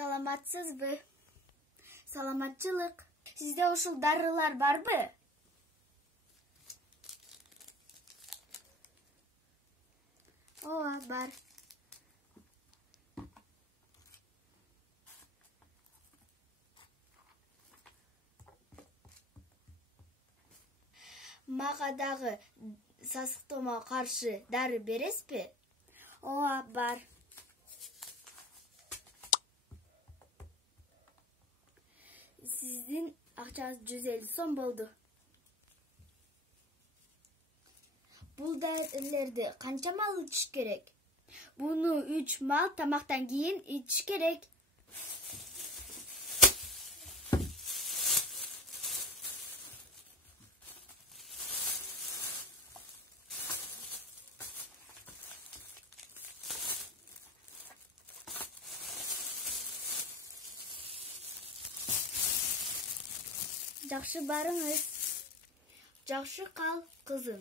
Саламатсызбы? Саламатчылык. Сизде ушул дарылар барбы? Ооба, бар. Мага дагы сасыктоого каршы дары бересизби? Ооба, бар. Сиздин акчаңыз 150 сом болду. Бул дарыларды канча мал ичиш керек? Буну 3 мал тамактан кийин ичиш керек. Жакшы барыңыз. Жакшы кал, кызым.